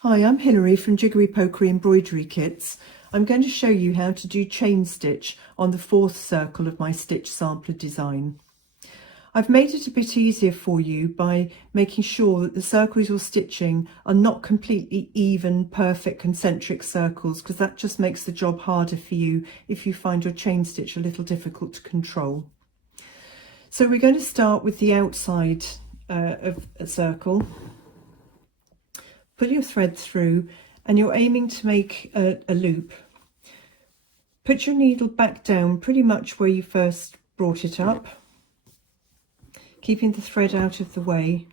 Hi, I'm Hilary from Jiggery Pokery Embroidery Kits. I'm going to show you how to do chain stitch on the fourth circle of my stitch sampler design. I've made it a bit easier for you by making sure that the circles you're stitching are not completely even, perfect concentric circles, because that just makes the job harder for you if you find your chain stitch a little difficult to control. So we're going to start with the outside of a circle. Pull your thread through and you're aiming to make a loop. Put your needle back down pretty much where you first brought it up, keeping the thread out of the way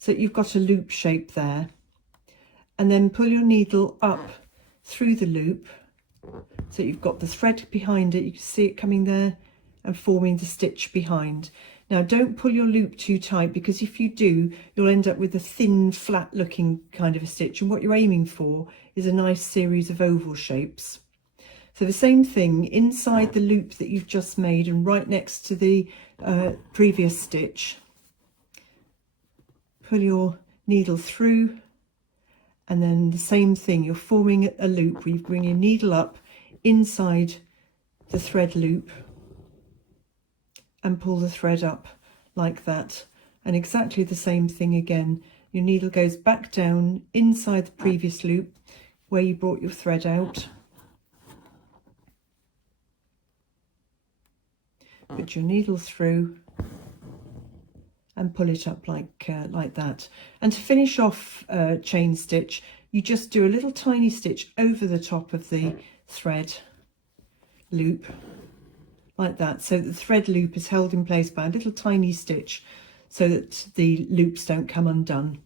so that you've got a loop shape there, and then pull your needle up through the loop so you've got the thread behind it. You can see it coming there and forming the stitch behind. Now don't pull your loop too tight, because if you do, you'll end up with a thin, flat looking kind of a stitch, and what you're aiming for is a nice series of oval shapes. So the same thing inside the loop that you've just made and right next to the previous stitch. Pull your needle through, and then the same thing, you're forming a loop where you bring your needle up inside the thread loop and pull the thread up like that, and exactly the same thing again. Your needle goes back down inside the previous loop where you brought your thread out, put your needle through and pull it up like that. And to finish off chain stitch, you just do a little tiny stitch over the top of the thread loop like that, so the thread loop is held in place by a little tiny stitch so that the loops don't come undone.